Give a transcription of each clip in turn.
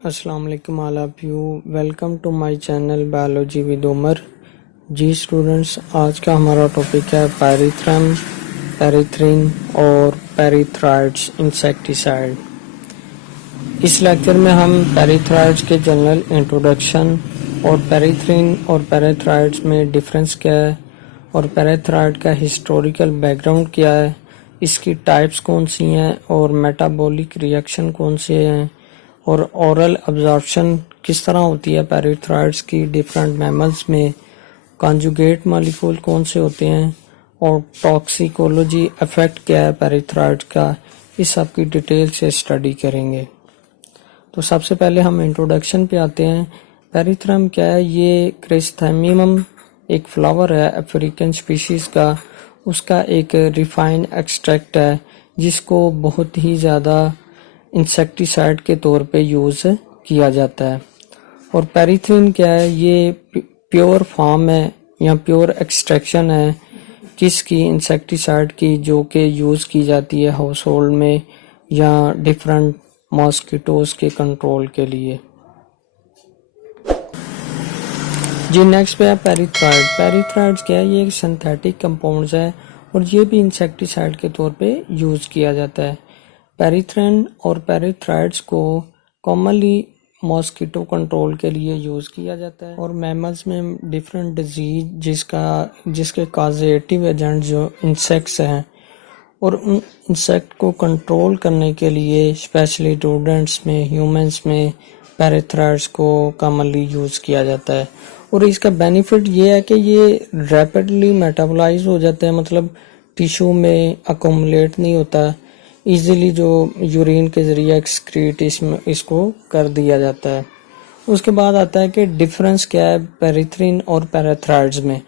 अस्सलाम वालेकुम all of you. Welcome to my channel biology with Umar. जी स्टूडेंट्स, आज का हमारा टॉपिक है पैरिथ्रम, पैरिथ्रिन और पैरिथ्राइड्स इंसेक्टिसाइड। इस लेक्चर में हम पैरिथ्राइड्स के जनरल इंट्रोडक्शन और पैरिथ्रिन और पैरिथ्राइड्स में डिफरेंस क्या है और पैरिथ्राइड का हिस्टोरिकल बैकग्राउंड क्या है, इसकी टाइप्स कौन सी हैं और मेटाबॉलिक रिएक्शन कौन से हैं और ओरल अब्जॉर्प्शन किस तरह होती है पैरिथ्राइड्स की डिफरेंट मैमल्स में, कॉन्जुगेट मॉलिक्यूल कौन से होते हैं और टॉक्सिकोलॉजी इफेक्ट क्या है पैरिथ्राइड्स का, इस सब की डिटेल से स्टडी करेंगे। तो सबसे पहले हम इंट्रोडक्शन पे आते हैं। पैरिथ्रम क्या है? ये क्रिसैंथेमम एक फ्लावर है अफ्रीकन स्पीशीज का, उसका एक रिफाइंड एक्सट्रैक्ट है जिसको बहुत ही ज़्यादा इंसेक्टिसाइड के तौर पे यूज़ किया जाता है। और पैरिथ्रिन क्या है? ये प्योर फॉर्म है या प्योर एक्सट्रैक्शन है किसकी? इंसेक्टिसाइड की, जो कि यूज़ की जाती है हाउस होल्ड में या डिफरेंट मॉस्किटोज के कंट्रोल के लिए। जी नेक्स्ट पे है पैरिथ्राइड। पैरिथ्राइड्स क्या है? ये एक सिंथेटिक कंपाउंड्स है और ये भी इंसेक्टिसाइड के तौर पे यूज़ किया जाता है। पैरिथ्रिन और पैरिथ्राइड्स को कॉमनली मॉस्किटो कंट्रोल के लिए यूज़ किया जाता है और मैमल्स में डिफरेंट डिजीज जिसके काजेटिव एजेंट जो इंसेक्ट्स हैं और उन इंसेक्ट को कंट्रोल करने के लिए स्पेशली रोडेंट्स में, ह्यूमंस में पैरिथ्राइड्स को कॉमनली यूज़ किया जाता है। और इसका बेनिफिट ये है कि ये रैपिडली मेटाबोलाइज हो जाते हैं, मतलब टिश्यू में अकोमुलेट नहीं होता, इजीली जो यूरिन के जरिए एक्सक्रीट इसको कर दिया जाता है। उसके बाद आता है कि डिफरेंस क्या है पैरिथ्रिन और पैरिथ्राइड्स में।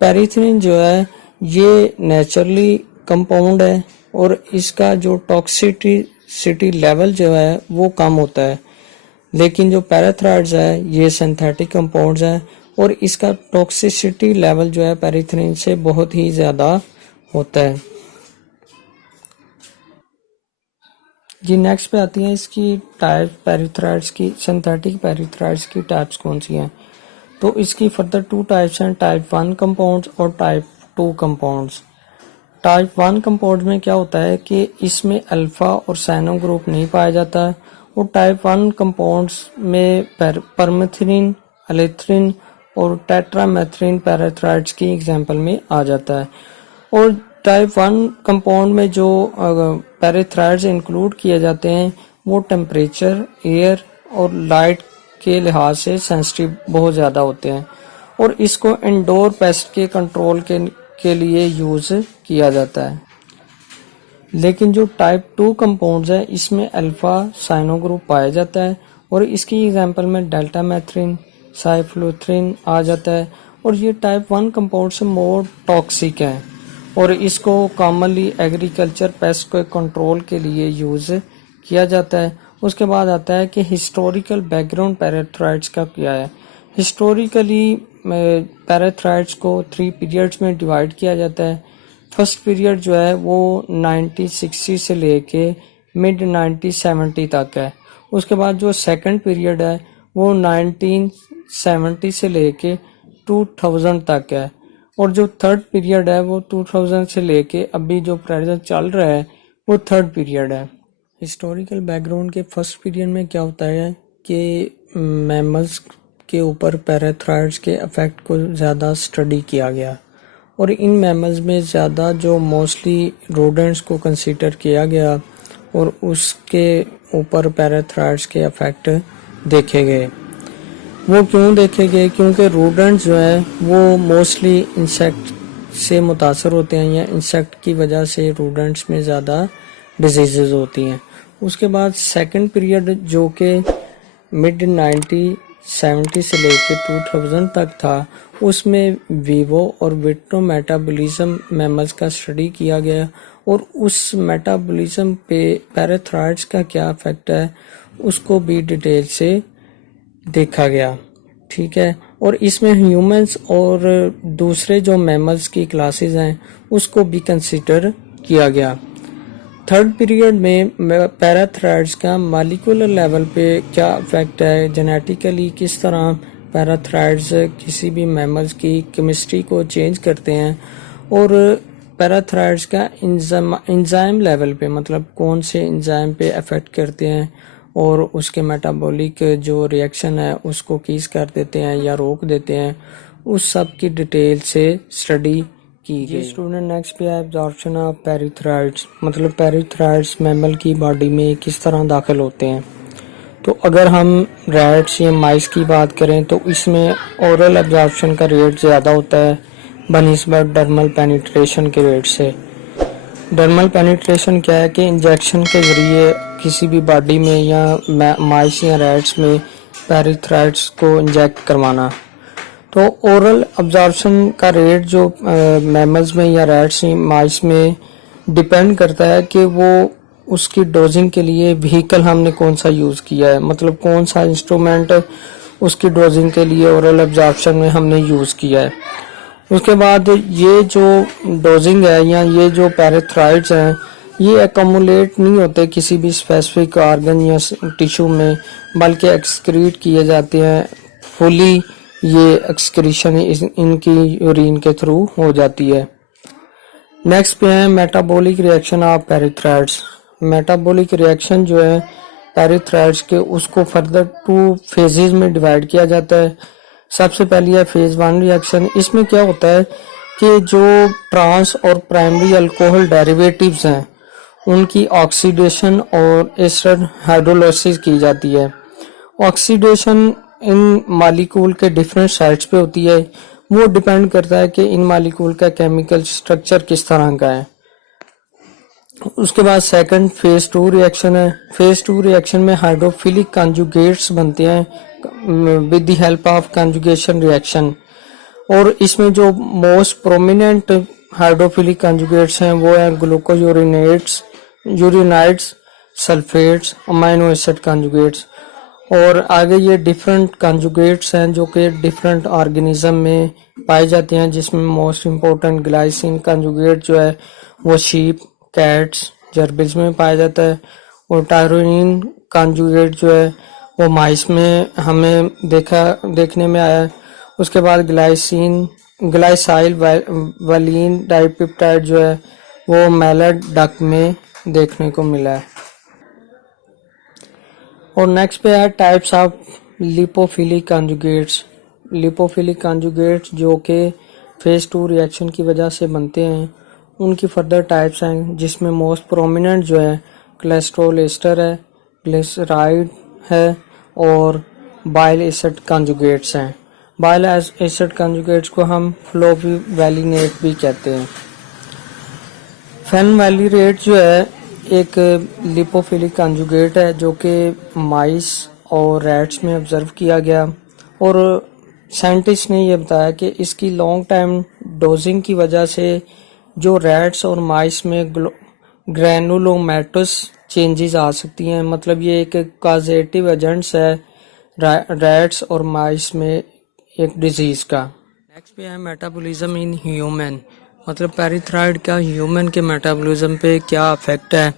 पैरिथ्रिन जो है ये नेचुरली कंपाउंड है और इसका जो टॉक्सिसिटी लेवल जो है वो कम होता है, लेकिन जो पैरिथ्राइड्स है ये सिंथेटिक कंपाउंड्स है और इसका टॉक्सिसिटी लेवल जो है पैरिथ्रिन से बहुत ही ज़्यादा होता है। जी नेक्स्ट पे आती हैं इसकी टाइप पैरिथ्राइड्स की, सिंथेटिक पैरिथ्राइड्स की टाइप्स कौन सी हैं। तो इसकी फर्दर टू टाइप्स हैं, टाइप 1 कंपाउंड्स और टाइप 2 कंपाउंड्स। टाइप 1 कंपाउंड में क्या होता है कि इसमें अल्फा और साइनो ग्रुप नहीं पाया जाता है और टाइप 1 कंपाउंड्स में परमेथ्रिन, एलेथ्रिन और टेट्रामेथ्रिन पैरिथ्राइड्स की एग्जांपल में आ जाता है। और टाइप 1 कंपाउंड में जो पैरिथ्राइड्स इंक्लूड किए जाते हैं वो टेम्परेचर, एयर और लाइट के लिहाज से सेंसिटिव बहुत ज़्यादा होते हैं और इसको इंडोर पेस्ट के कंट्रोल के लिए यूज़ किया जाता है। लेकिन जो टाइप 2 कंपाउंड्स है इसमें अल्फा साइनो ग्रुप पाया जाता है और इसकी एग्जांपल में डेल्टा मैथ्रिन, साइफ्लोथ्रिन आ जाता है और ये टाइप 1 कंपाउंड से मोर टॉक्सिक है और इसको कॉमनली एग्रीकल्चर पेस्ट को कंट्रोल के लिए यूज़ किया जाता है। उसके बाद आता है कि हिस्टोरिकल बैकग्राउंड पैरिथ्राइड्स का क्या है। हिस्टोरिकली पैरिथ्राइड्स को 3 पीरियड्स में डिवाइड किया जाता है। फर्स्ट पीरियड जो है वो 1960 से लेके मिड 1970 तक है। उसके बाद जो सेकंड पीरियड है वो 1970 से लेके 2000 तक है और जो थर्ड पीरियड है वो 2000 से लेके अभी जो प्रेजेंट चल रहा है वो थर्ड पीरियड है। हिस्टोरिकल बैकग्राउंड के फर्स्ट पीरियड में क्या होता है कि मैमल्स के ऊपर पैरिथ्राइड्स के इफेक्ट को ज़्यादा स्टडी किया गया और इन मैमल्स में ज़्यादा जो मोस्टली रोडेंट्स को कंसीडर किया गया और उसके ऊपर पैरिथ्राइड्स के इफेक्ट देखे गए। वो क्यों देखे गए? क्योंकि रोडेंट्स जो है वो मोस्टली इंसेक्ट से मुतासर होते हैं या इंसेक्ट की वजह से रोडेंट्स में ज़्यादा डिजीज़ होती हैं। उसके बाद सेकंड पीरियड जो कि मिड 1970 से लेकर 2000 तक था, उसमें वीवो और विट्रो मेटाबॉलिज्म मैमल्स का स्टडी किया गया और उस मेटाबॉलिज्म पे पैरिथ्राइड्स का क्या इफेक्ट है उसको भी डिटेल से देखा गया। ठीक है, और इसमें ह्यूमंस और दूसरे जो मैमल्स की क्लासेस हैं उसको भी कंसीडर किया गया। थर्ड पीरियड में पैराथ्राइड्स का मॉलिक्यूलर लेवल पे क्या इफेक्ट है, जेनेटिकली किस तरह पैराथ्राइड्स किसी भी मैमल्स की केमिस्ट्री को चेंज करते हैं, और पैराथ्राइड्स का इंजाइम लेवल पे मतलब कौन से इंजाइम पे अफेक्ट करते हैं और उसके मेटाबॉलिक जो रिएक्शन है उसको कीज कर देते हैं या रोक देते हैं, उस सब की डिटेल से स्टडी की गई। स्टूडेंट नेक्स्ट पे है एब्जॉर्प्शन ऑफ पैराथ्राइड्स, मतलब पैराथ्राइड्स मैमल की बॉडी में किस तरह दाखिल होते हैं। तो अगर हम रैट्स या माइस की बात करें तो इसमें ओरल एब्जॉर्प्शन का रेट ज़्यादा होता है बनिस्बत डर्मल पेनिट्रेशन के रेट से। डर्मल पेनिट्रेशन क्या है कि इंजेक्शन के ज़रिए किसी भी बॉडी में या माइस या रैट्स में पैराथ्राइड्स को इंजेक्ट करवाना। तो ओरल अब्जॉर्प्शन का रेट जो मैमल्स में या रैट्स माइस में डिपेंड करता है कि वो उसकी डोजिंग के लिए व्हीकल हमने कौन सा यूज़ किया है, मतलब कौन सा इंस्ट्रूमेंट उसकी डोजिंग के लिए ओरल अब्जॉर्प्शन में हमने यूज़ किया है। उसके बाद ये जो डोजिंग है या ये जो पैराथ्राइड्स हैं ये अकोमुलेट नहीं होते किसी भी स्पेसिफिक ऑर्गन या टिश्यू में, बल्कि एक्सक्रीट किए जाते हैं फुली। ये एक्सक्रीशन इनकी यूरिन के थ्रू हो जाती है। नेक्स्ट पे है metabolic reaction of parathyroids. Metabolic reaction जो है पैराथ्राइड्स के उसको फर्दर 2 फेजेस में डिवाइड किया जाता है। सबसे पहले है फेज 1 रिएक्शन। इसमें क्या होता है कि जो ट्रांस और प्राइमरी अल्कोहल डेरिवेटिव्स हैं उनकी ऑक्सीडेशन और एस्टर हाइड्रोलाइसिस की जाती है। ऑक्सीडेशन इन मॉलिक्यूल के डिफरेंट साइट्स पे होती है, वो डिपेंड करता है कि इन मॉलिक्यूल का केमिकल स्ट्रक्चर किस तरह का है। उसके बाद सेकंड फेज 2 रिएक्शन है। फेज 2 रिएक्शन में हाइड्रोफिलिक कंजुगेट्स बनते हैं with the help of conjugation reaction, और इसमें जो मोस्ट प्रोमिनेंट हाइड्रोफिलिक कंजुगेट्स हैं वो है ग्लूकोयूरिनेट्स, यूरिनाइड्स, सल्फेट्स, अमाइनो एसिड कंजुगेट्स। और आगे ये डिफरेंट कंजुगेट्स हैं जो कि डिफरेंट ऑर्गेनिज्म में पाए जाते हैं, जिसमें मोस्ट इम्पोर्टेंट ग्लाइसिन कंजुगेट जो है वो शीप, कैट्स, जर्बिल्स में पाया जाता है, और टायरोनिन कंजुगेट जो है वो माइस में हमें देखने में आया है। उसके बाद ग्लाइसाइल वालीन डाइपेप्टाइड जो है वो मैलड डक में देखने को मिला है। और नेक्स्ट पे है types of lipophilic conjugates. Lipophilic conjugates जो कि फेज 2 रिएक्शन की वजह से बनते हैं, उनकी फर्दर टाइप्स हैं, जिसमें मोस्ट प्रोमिनेंट जो है कोलेस्ट्रॉल एस्टर है, ग्लिसराइड है, और बाइल एसिड कंजुगेट्स हैं। बाइल एसिड कंजुगेट्स को हम फ्लोविवेलिनेट भी कहते हैं। फेनवैलिनेट जो है एक लिपोफिलिक कंजुगेट है जो कि माइस और रैट्स में ऑब्जर्व किया गया, और साइंटिस्ट ने ये बताया कि इसकी लॉन्ग टाइम डोजिंग की वजह से जो रैट्स और माइस में ग्रैनुलोमेटस चेंजेस आ सकती हैं, मतलब ये एक कॉजेटिव एजेंट्स है रैट्स और माइस में एक डिजीज का। नेक्स्ट पे है मेटाबॉलिज्म इन ह्यूमन, मतलब पैराथ्राइड का ह्यूमन के मेटाबॉलिज्म पे क्या इफेक्ट है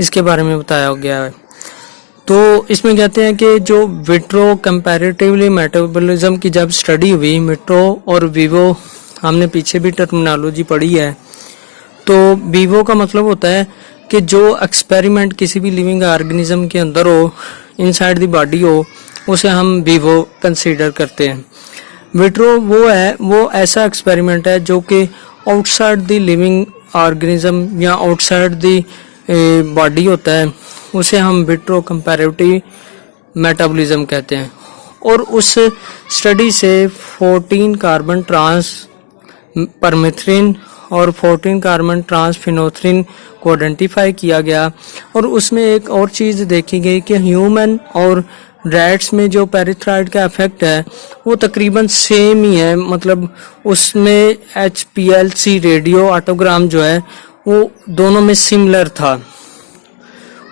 इसके बारे में बताया गया है। तो इसमें कहते हैं कि जो विट्रो कंपैरेटिवली मेटाबॉलिज्म की जब स्टडी हुई, विट्रो और विवो हमने पीछे भी टर्मिनोलॉजी पढ़ी है। तो विवो का मतलब होता है कि जो एक्सपेरिमेंट किसी भी लिविंग ऑर्गेनिज्म के अंदर हो, इनसाइड द बॉडी हो, उसे हम विवो कंसीडर करते हैं। विट्रो वो ऐसा एक्सपेरिमेंट है जो कि आउटसाइड द लिविंग ऑर्गेनिज्म या आउटसाइड द बॉडी होता है, उसे हम विट्रो कंपैरेटिव मेटाबॉलिज्म कहते हैं। और उस स्टडी से 14 कार्बन ट्रांस परमेथ्रिन और 14 कार्बन ट्रांसफिनोथ्रिन को आइडेंटिफाई किया गया। और उसमें एक और चीज़ देखी गई कि ह्यूमन और रैट्स में जो पैराथ्राइड का इफेक्ट है वो तकरीबन सेम ही है, मतलब उसमें HPLC रेडियो ऑटोग्राम जो है वो दोनों में सिमिलर था।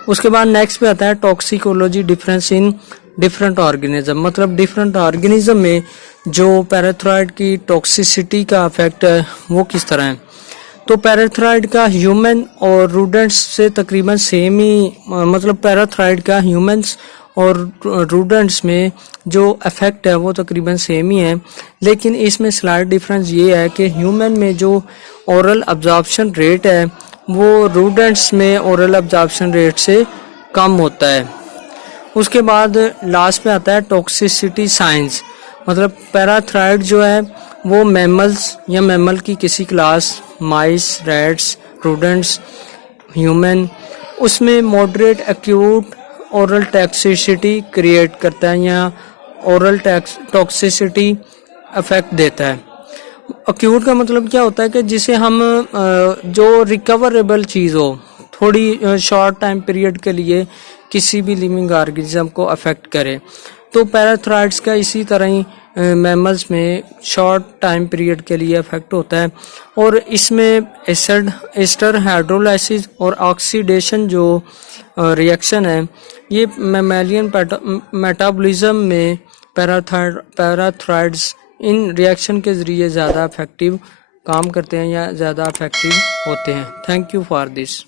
उसके बाद नेक्स्ट पे आता है toxicology difference in different organism, मतलब डिफरेंट ऑर्गेनिज्म में जो पैराथ्राइड की टॉक्सिसिटी का इफेक्ट है वो किस तरह है। तो पैराथ्राइड का ह्यूमन और रूडेंट्स से तकरीबन सेम ही मतलब पैराथ्राइड का ह्यूमंस और रूडेंट्स में जो इफेक्ट है वो तकरीबन सेम ही है, लेकिन इसमें स्लाइट डिफरेंस ये है कि ह्यूमन में जो ओरल अब्जॉर्प्शन रेट है वो रूडेंट्स में ओरल अब्जॉर्प्शन रेट से कम होता है। उसके बाद लास्ट पे आता है टॉक्सिसिटी साइंस, मतलब पैराथ्राइड जो है वो मैमल्स या मैमल की किसी क्लास, माइस, रैट्स, रोडेंट्स, ह्यूमन, उसमें moderate acute oral toxicity create करता है या ओरल टॉक्सिसिटी अफेक्ट देता है। एक्यूट का मतलब क्या होता है कि जिसे हम जो रिकवरेबल चीज़ हो, थोड़ी शॉर्ट टाइम पीरियड के लिए किसी भी लिविंग ऑर्गेनिज्म को अफेक्ट करे, तो पैराथ्राइड्स का इसी तरह ही मैमल्स में शॉर्ट टाइम पीरियड के लिए इफेक्ट होता है। और इसमें एस्टर हाइड्रोलाइसिस और ऑक्सीडेशन जो रिएक्शन है ये मैमेलियन मेटाबॉलिज्म में पैराथ्राइड्स इन रिएक्शन के ज़रिए ज़्यादा इफेक्टिव काम करते हैं या ज़्यादा इफेक्टिव होते हैं। Thank you for this.